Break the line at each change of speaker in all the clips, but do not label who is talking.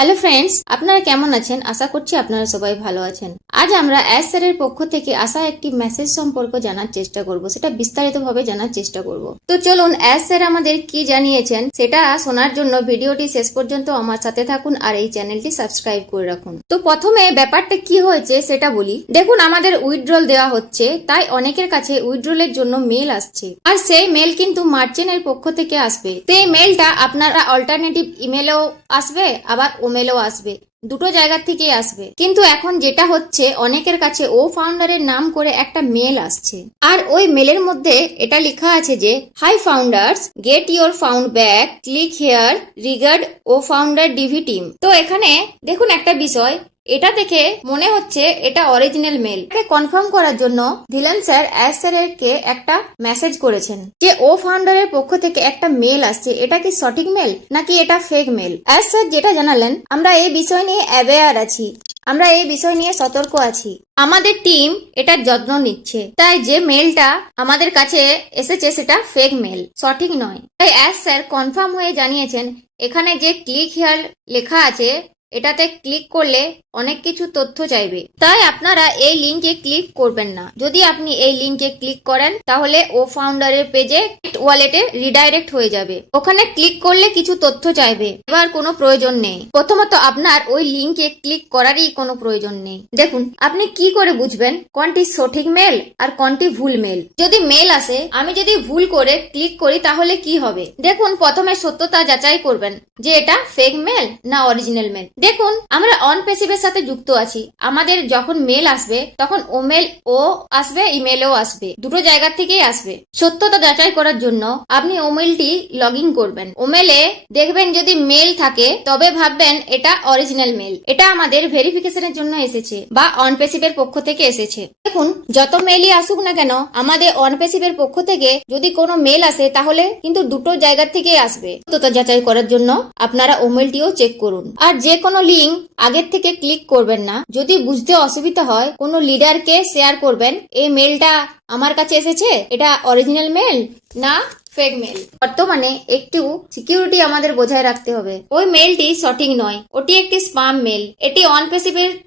Hello friends আপনারা কেমন আছেন? আশা করছি আপনারা সবাই ভালো আছেন। আজ আমরা অ্যাস স্যারের পক্ষ থেকে আসা একটি মেসেজ সম্পর্ক জানার চেষ্টা করব। সেটা বিস্তারিতভাবে জানার চেষ্টা করব। তো চলুন অ্যাস স্যার আমাদের কি জানিয়েছেন সেটা শোনার জন্য ভিডিওটি শেষ পর্যন্ত আমার সাথে থাকুন আর এই চ্যানেলটি সাবস্ক্রাইব করে রাখুন। তো প্রথমে ব্যাপারটা কি হয়েছে সেটা বলি। দেখুন, আমাদের উইথড্রল দেওয়া হচ্ছে, তাই অনেকের কাছে উইথড্রলের জন্য মেল আসছে। আর সেই মেল কিন্তু মার্চেন্টের পক্ষ থেকে আসবে। সেই মেলটা আপনারা অল্টারনেটিভ ইমেলেও আসবে, আবার ওমেলেও আসবে, দুটো জায়গা থেকেই আসবে। কিন্তু এখন যেটা হচ্ছে, অনেকের কাছে ও ফাউন্ডারের নাম করে একটা মেল আসছে। আর ওই মেলের মধ্যে এটা লেখা আছে যে hi founders get your found back click here regard O founder DV team তো এখানে দেখুন একটা বিষয় এটা দেখে মনে হচ্ছে এটা অরিজিনাল মেল কনফার্ম করার জন্য ধিলান স্যার অ্যাস স্যারকে একটা মেসেজ করেছেন যে, ও ফাউন্ডারের পক্ষ থেকে একটা মেল আসছে। এটা কি সঠিক মেল নাকি এটা ফেক মেল অ্যাস স্যার যেটা জানালেন, আমরা এই বিষয় নিয়ে অ্যাওয়্যার আছি। আমরা এই বিষয় নিয়ে সতর্ক আছি। আমাদের টিম এটার যত্ন নিচ্ছে। তাই যে মেলটা আমাদের কাছে এসেছে সেটা ফেক মেল সঠিক নয়। তাই অ্যাস স্যার কনফার্ম হয়ে জানিয়েছেন, এখানে যে ক্লিক হেয়ার লেখা আছে এটাতে ক্লিক করলে অনেক কিছু তথ্য চাইবে। তাই আপনারা এই লিঙ্কে ক্লিক করবেন না। যদি আপনি এই লিঙ্কে ক্লিক করেন, তাহলে ও ফাউন্ডারের পেজে ওয়ালেটে রিডাইরেক্ট হয়ে যাবে। ওখানে ক্লিক করলে কিছু তথ্য চাইবে। এবার কোনো প্রয়োজন নেই। প্রথমত আপনার ওই লিঙ্কে ক্লিক করারই কোনো প্রয়োজন নেই। দেখুন, আপনি কি করে বুঝবেন কোনটি সঠিক মেল আর কোনটি ভুল মেল? যদি মেল আসে, আমি যদি ভুল করে ক্লিক করি, তাহলে কি হবে? দেখুন, প্রথমে সত্যতা যাচাই করবেন যে এটা ফেক মেল না অরিজিনাল মেল দেখুন, আমরা অন পেসিভের সাথে যুক্ত আছি। আমাদের যখন মেল আসবে, তখন ও মেল ও আসবে ইমেলও আসবে। দুটো জায়গা থেকেই আসবে। সত্যতা যাচাই করার জন্য আপনি ওমেলটি লগ ইন করবেন ওমেলে দেখবেন যদি মেল থাকে, তবে ভাববেন এটা অরিজিনাল মেল এটা আমাদের ভেরিফিকেশনের জন্য এসেছে বা অন পেসিভের পক্ষ থেকে এসেছে। দেখুন, যত মেলই আসুক না কেন, আমাদের অন পেসিভের পক্ষ থেকে যদি কোনো মেল আসে, তাহলে কিন্তু দুটো জায়গা থেকেই আসবে। সত্যতা যাচাই করার জন্য আপনারা ওমেলটিও চেক করুন। আর যে কোনো লিঙ্ক আগের থেকে ক্লিক করবেন না। যদি বুঝতে অসুবিধা হয়, কোনো লিডারকে শেয়ার করবেন। এই মেলটা আমার কাছে এসেছে, এটা অরিজিনাল মেল না ফেক মেল বর্তমানে একটু সিকিউরিটি আমাদের বজায় রাখতে হবে। ওই মেলটি সঠিক নয়, ওটি একটি স্পাম মেল এটি অন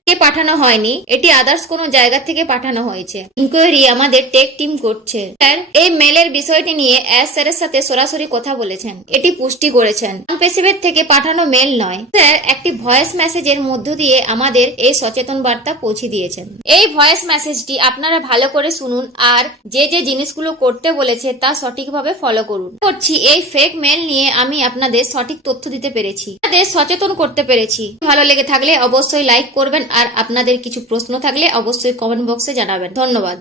কে পাঠানো হয়নি, এটি আদার্স কোনো জায়গা থেকে পাঠানো হয়েছে। ইনকোয়ারি আমাদের টেক টিম করছে। স্যার, এই মেলের বিষয়টি নিয়ে অ্যাস স্যারের সাথে সরাসরি কথা বলেছেন। এটি পুষ্টি করেছেন। অন থেকে পাঠানো মেল নয়। স্যার, একটি ভয়েস মেসেজের মধ্য দিয়ে আমাদের এই সচেতন বার্তা পৌঁছে দিয়েছেন। এই ভয়েস মেসেজটি আপনারা ভালো করে শুনুন আর যে যে জিনিসগুলো করতে বলেছে তা সঠিকভাবে ফলো করুন। করছি এই ফেক মেল নিয়ে আমি আপনাদের সঠিক তথ্য দিতে পেরেছি। আপনাদের সচেতন করতে পেরেছি। ভালো লেগে থাকলে অবশ্যই লাইক করবেন আর আপনাদের কিছু প্রশ্ন থাকলে অবশ্যই কমেন্ট বক্সে জানাবেন। ধন্যবাদ।